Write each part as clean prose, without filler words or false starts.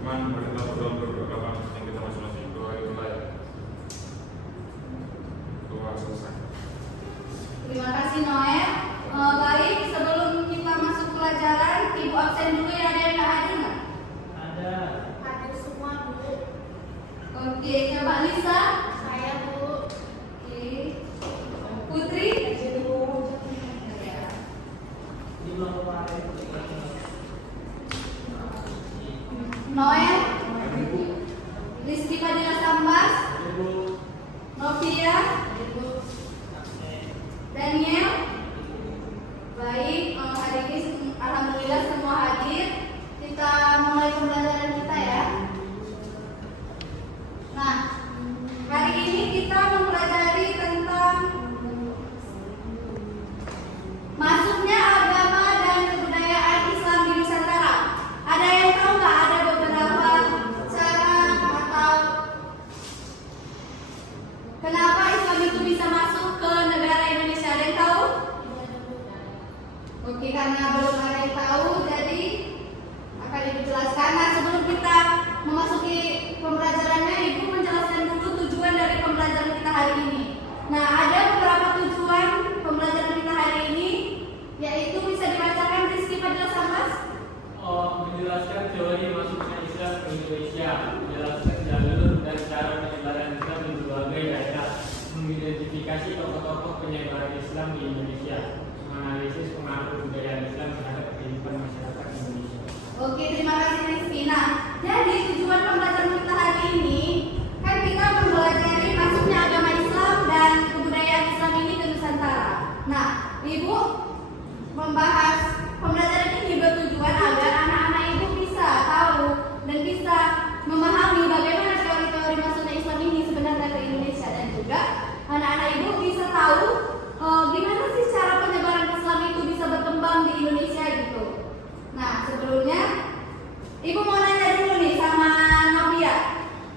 Cuman kita berdoa yang kita masing-masing doa itu baik. Doa selesai. Terima kasih Noel. Baik, sebelum kita masuk pelajaran, Ibu absen dulu ya, ada yang nggak hadir nggak? Ada. Hadir semua, Bu. Oke, coba Lisa. Saya, Bu. Oke. Putri. Di belum kemarin. Noel. Rizky Fadila Sambas. Ibu. Novia. Daniel. Baik, hari ini alhamdulillah semua hadir. Kita mulai pembelajaran kita ya. Nah, hari ini kita mempelajari tentang masuknya agama dan kebudayaan Islam di Nusantara. Ada yang tahu nggak? Ada beberapa cara atau kenapa Islam itu bisa masuk ke negara Indonesia? Ada yang tahu? Oke, karena belum ada yang tahu, jadi akan dijelaskan. Nah, sebelum kita memasuki pembelajarannya, Ibu menjelaskan dulu tujuan dari pembelajaran kita hari ini. Nah, ada beberapa tujuan pembelajaran kita hari ini, yaitu bisa dibacakan Rizky Fadila Sambas. Menjelaskan teori masuknya Islam ke Indonesia, menjelaskan jalur dan cara penyebaran Islam di berbagai daerah, mengidentifikasi tokoh-tokoh penyebaran Islam di Indonesia, menganalisis pengaruh budaya Islam terhadap kehidupan masyarakat Indonesia. Oke, terima kasih Rizky. Nah, jadi tujuan pembelajaran kita hari ini kan kita mempelajari masuknya agama Islam dan kebudayaan Islam ini ke Nusantara. Nah, Ibu membahas pembelajaran ini bertujuan agar anak-anak Ibu bisa tahu dan bisa memahami bagaimana teori-teori masuknya Islam ini sebenarnya ke Indonesia, dan juga anak-anak Ibu bisa tahu gimana sih cara penyebaran Islam itu bisa berkembang di Indonesia gitu. Nah, sebelumnya Ibu mau nanya dulu nih sama Novia.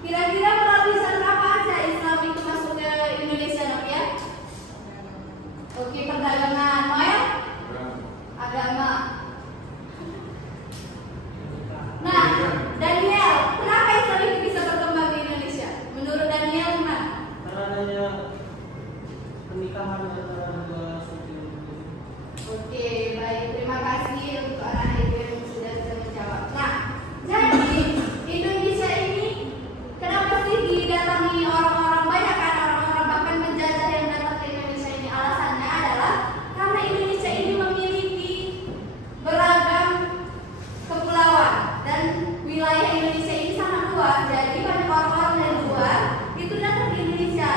Kira-kira melalui jalur apa aja Islam itu masuk ke Indonesia, Novia? Oke, perdagangan. Noel? Agama. Nah, Daniel, kenapa Islam itu bisa berkembang di Indonesia? Menurut Daniel gimana? Karena adanya pernikahan antara dua suku. Oke, baik. Terima kasih untuk anak-anak Ibu yang sudah bisa menjawab. Nah, jadi Indonesia ini kenapa sih didatangi orang-orang, banyak kan orang-orang bahkan menjajah yang datang ke Indonesia ini? Alasannya adalah karena Indonesia ini memiliki beragam kepulauan dan wilayah Indonesia ini sangat luas. Jadi banyak orang-orang dari luar itu datang ke Indonesia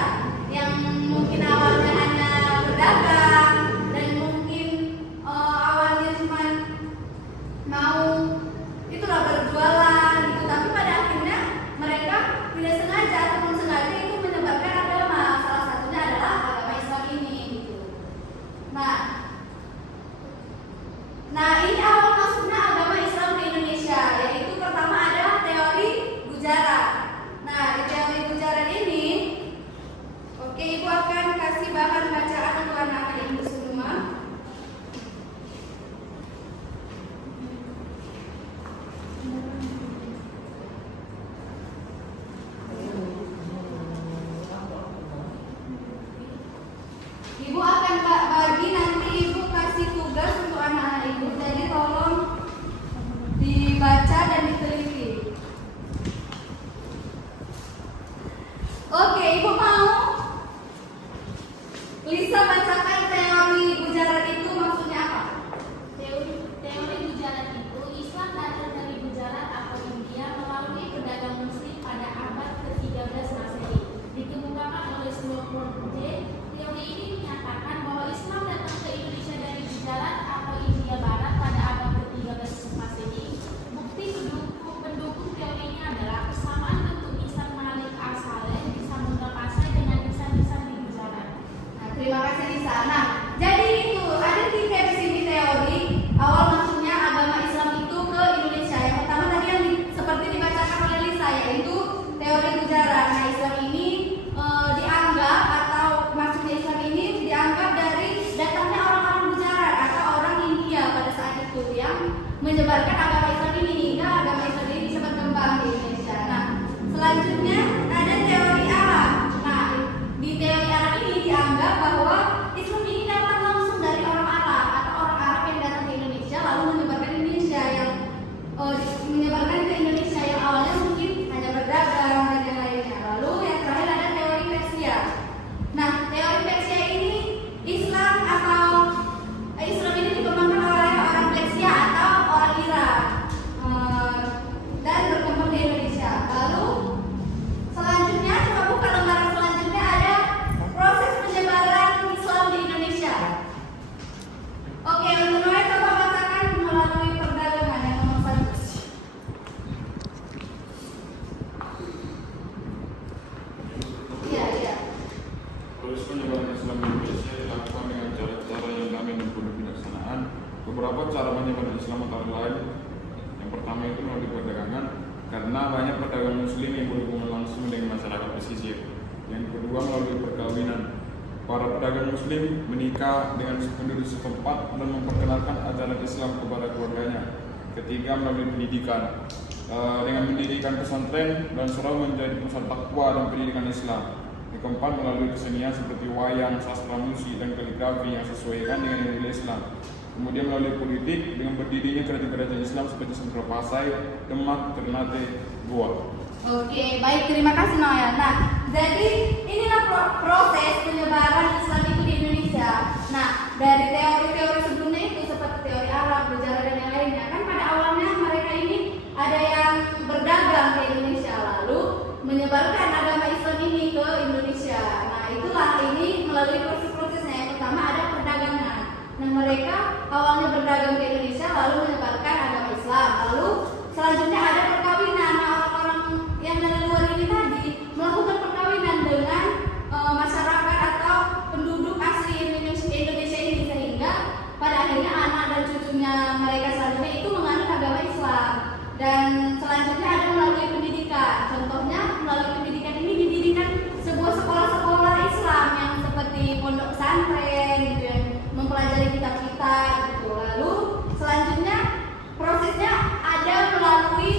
yang mungkin awalnya hanya berdagang dan mungkin awalnya cuma mau itulah berjualan gitu, tapi pada akhirnya mereka tidak sengaja ataupun sengaja itu menyebarkan agama, salah satunya adalah agama Islam ini gitu. Nah ini awal masuknya agama Islam ke Indonesia, yaitu pertama adalah teori Gujarat. Nah, di teori Gujarat ini, oke, Ibu akan kasih bahan bacaan untuk anak-anak Ibu semua. karena banyak pedagang muslim yang berhubungan langsung dengan masyarakat pesisir. Yang kedua, melalui perkawinan. Para pedagang muslim menikah dengan penduduk setempat dan memperkenalkan ajaran Islam kepada keluarganya. Ketiga, melalui pendidikan. Dengan mendirikan pesantren dan surau menjadi pusat takwa dan pendidikan Islam. Yang keempat, melalui kesenian seperti wayang, sastra musik, dan kaligrafi yang sesuaikan dengan nilai Islam. Kemudian melalui politik dengan berdirinya kerajaan-kerajaan Islam seperti Sentral Pasai, Demak, Ternate, Goa. Oke, baik, terima kasih Noel. Nah, jadi inilah proses penyebaran Islam itu di Indonesia. Nah, dari teori-teori sebelumnya itu seperti teori Arab, berjalan dan yang lainnya, kan pada awalnya mereka ini ada yang berdagang ke Indonesia lalu menyebarkan agama Islam ini ke Indonesia. Nah, itulah ini melalui proses-prosesnya. Yang pertama ada perdagangan. Nah, mereka awalnya berdagang ke Indonesia lalu menyebarkan agama Islam. Lalu selanjutnya ada perkawinan. Nah, orang-orang yang dari luar ini tadi melakukan perkawinan dengan masyarakat atau penduduk asli Indonesia ini, sehingga pada akhirnya anak dan cucunya mereka selanjutnya itu menganut agama Islam. Dan selanjutnya ada melalui pendidikan. Contohnya melalui pendidikan ini didirikan sebuah sekolah-sekolah Islam yang seperti pondok pesantren gitu, yang mempelajari kitab-kitab gitu. Lalu selanjutnya prosesnya ada melalui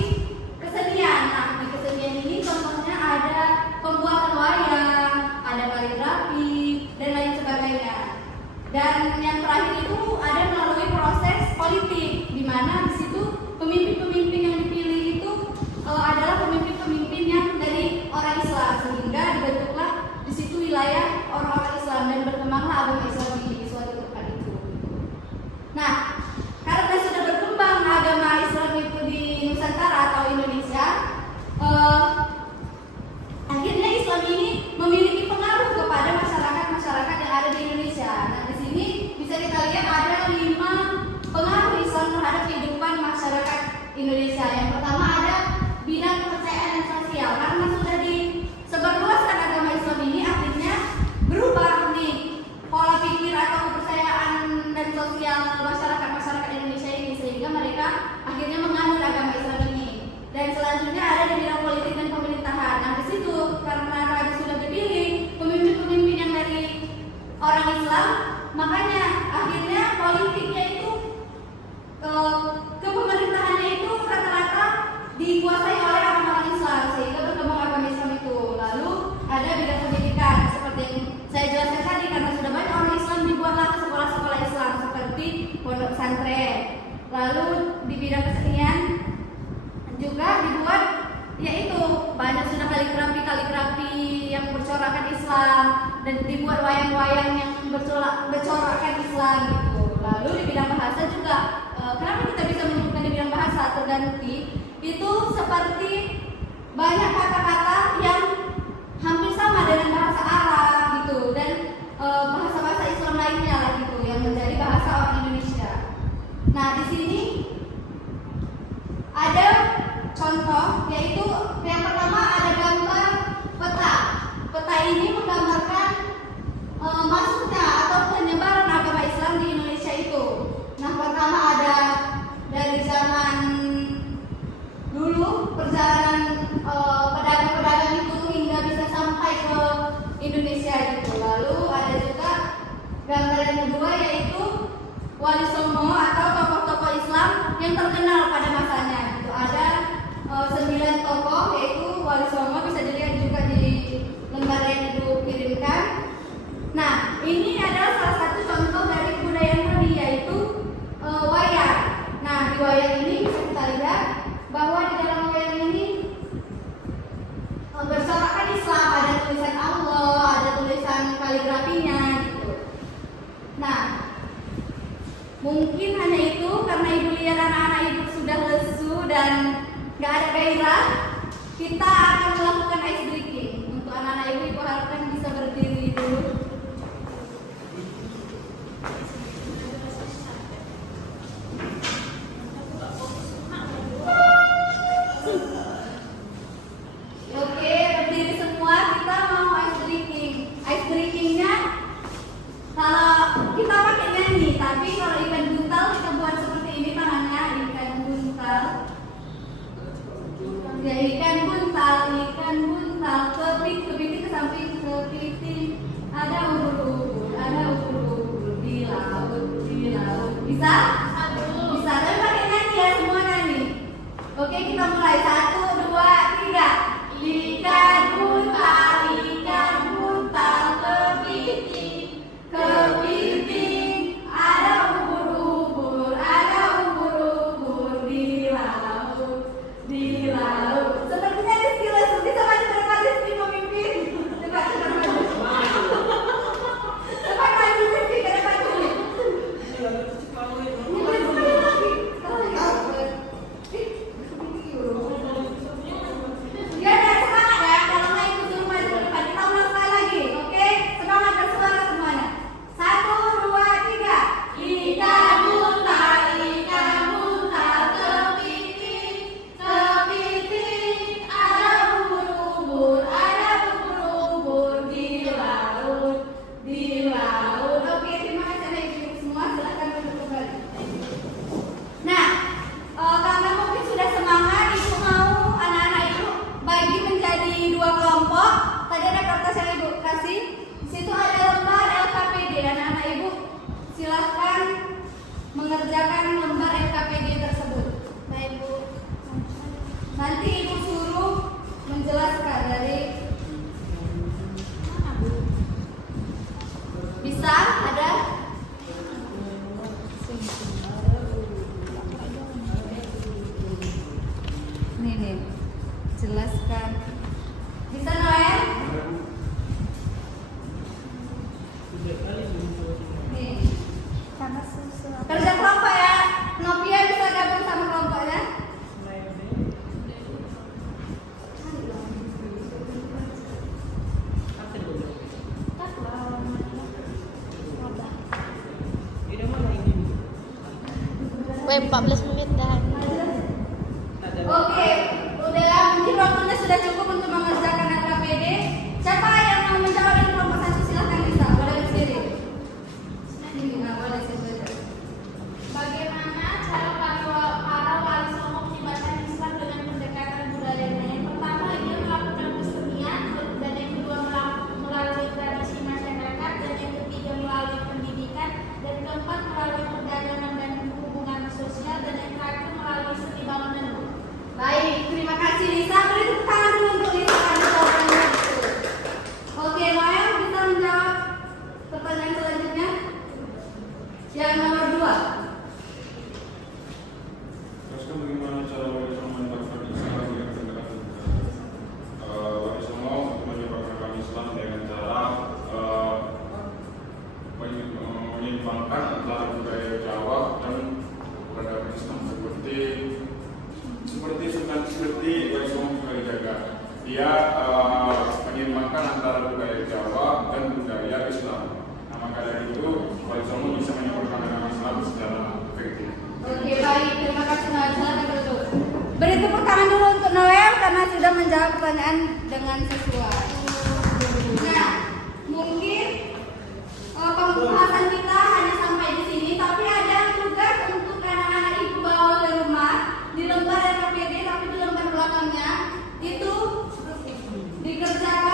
kesenian. Nah, di kesenian ini contohnya ada pembuatan wayang, ada kaligrafi, dan lain sebagainya. Dan yang terakhir itu ada melalui proses politik, di mana di situ pemimpin-pemimpin yang dipilih itu adalah pemimpin-pemimpin yang dari orang Islam, sehingga dibentuklah di situ wilayah orang-orang Islam dan berkembanglah agama Islam di suatu tempat itu. Nah, karena sudah berkembang agama Islam itu di Nusantara atau Indonesia, akhirnya Islam ini memiliki pengaruh kepada masyarakat-masyarakat yang ada di Indonesia. Nah, di sini bisa kita lihat ada 5 pengaruh Islam terhadap kehidupan masyarakat Indonesia. Yang pertama ada bidang kepercayaan dan sosial. Karena sudah disebarluaskan agama Islam ini, akhirnya berubah nih pola pikir atau kepercayaan dan sosial masyarakat Indonesia ini, sehingga mereka akhirnya menganut agama Islam ini. Dan selanjutnya ada di bidang politik dan pemerintahan. Nah, di situ karena tadi sudah dipilih pemimpin-pemimpin yang dari orang Islam, makanya akhirnya politiknya itu kepemerintahannya itu rata-rata dikuasai oleh orang-orang Islam, sehingga berkembang agama Islam itu. Lalu ada bidang pendidikan seperti yang saya jelaskan tadi, karena sudah banyak orang Islam dibuatlah sekolah-sekolah Islam seperti pondok pesantren. Lalu di bidang kesenian juga dibuat, yaitu banyak sudah kaligrafi yang bercorakan Islam, dan dibuat wayang-wayang yang bercorakan Islam gitu. Lalu di bidang bahasa juga, kenapa kita bisa menyebutkan di bidang bahasa terganti itu seperti banyak kata-kata yang hampir sama dengan bahasa Arab gitu, dan bahasa-bahasa Islam lainnya lah gitu yang menjadi bahasa orang Indonesia. Nah, di sini ada contoh, yaitu yang pertama ada gambar peta. Peta ini menggambarkan masuknya atau penyebaran agama Islam di Indonesia itu. Nah, pertama ada dari zaman dulu perjalanan pedagang-pedagang itu hingga bisa sampai ke Indonesia gitu. Lalu ada juga gambar yang kedua, yaitu Wali Songo atau tokoh-tokoh Islam yang terkenal pada masanya. Itu ada 9 tokoh, yaitu Wali Songo, bisa dilihat juga di lembar yang Ibu kirimkan. Nah, ini adalah salah satu contoh dari kebudayaan tadi, yaitu wayang. Nah, di wayang ini bisa kita lihat bahwa di dalam wayang ini bercorakan Islam, ada tulisan Allah, ada tulisan kaligrafinya gitu. Nah, mungkin hanya itu karena Ibu lihat anak-anak Ibu sudah lesu dan gak ada gairah, kita akan melakukan ice breaking. Untuk anak-anak Ibu harapkan bisa berdiri dulu. Oke, berdiri semua, kita mau ice breaking. Ice breakingnya kalau kita pakai nyanyi, tapi kalau ikan buntal kita buat seperti ini tangannya, ikan buntal. Ya ikan buntal, kepiting ke samping kepiting. Ada ubur-ubur di laut. Bisa? Bisa, tapi pakai nyanyi ya, semua nyanyi. Oke, kita mulai. 1, 2, 3. Ikan buntal, kepiting. Ada ubur-ubur di laut. Sepertinya Rizky langsung bisa maju berapa Rizky memimpin. Coba maju. Coba maju Rizky ke depan dulu. Ya, semangat ya. Kalau nggak ikut dulu maju ke depan. Kita ulang sekali lagi, oke? Semangat bersuara semuanya. 1, 2, 3. Ikan buntal, kepiting. Ada ubur-ubur di laut. Oke, terima kasih anak ibu semua. Silakan duduk kembali. Nah, karena mungkin sudah semangat, ibu mau anak-anak ibu bagi menjadi 2 kelompok. Tadi ada kertas yang ibu kasih. Di situ ada lembar LKPD. Anak-anak ibu silahkan mengerjakan lembar LKPD tersebut. Baik Bu. Nanti ibu suruh menjelaskan dari mana Bu? Bisa? Ada? Nih, jelaskan. Bisa Noel? Nih. Kerja kelompok ya. Novia bisa gabung sama kelompoknya. Web 14 menit dan Oke, udah mungkin waktunya sudah cukup untuk mengerjakan LKPD. Siapa yang mau menjawab dari kelompok 1 silahkan bisa. Boleh di sini. Nggak boleh sini. bagaimana cara para wali songo melibatkan Islam dengan pendekatan budayanya? Yang pertama, dia melakukan kesenian, dan yang kedua melalui tradisi masyarakat, dan yang ketiga melalui pendidikan, dan keempat melalui perdagangan dan hubungan sosial, dan yang terakhir melalui seni bangunan. Baik, terima kasih Lisa. Beri tepuk tangan dulu untuk Lisa karena jawabannya betul. Oke, Noel bisa menjawab pertanyaan selanjutnya. Yang nomor 2. Teruskan bagaimana cara wali songo menyebarkan Islam dengan pendekatan wali songo untuk menyebarkan Islam dengan cara menyimpangkan antara budaya Jawa dan peradaban Islam seperti wali songo juga dijaga. Dia menyimpangkan antara budaya Jawa dan budaya Islam. Nah, maka dari itu wali songo bisa menyebarkan agama Islam secara efektif. Oke, baik. Terima kasih Noel. Silakan duduk. Beri tepuk tangan dulu untuk Noel karena sudah menjawab pertanyaan dengan sesuai. Nah, mungkin pembahasan kita hanya sampai di sini, tapi ada tugas untuk anak-anak ibu bawa ke rumah di lembar LKPD, tapi di lembar belakangnya itu dikerjakan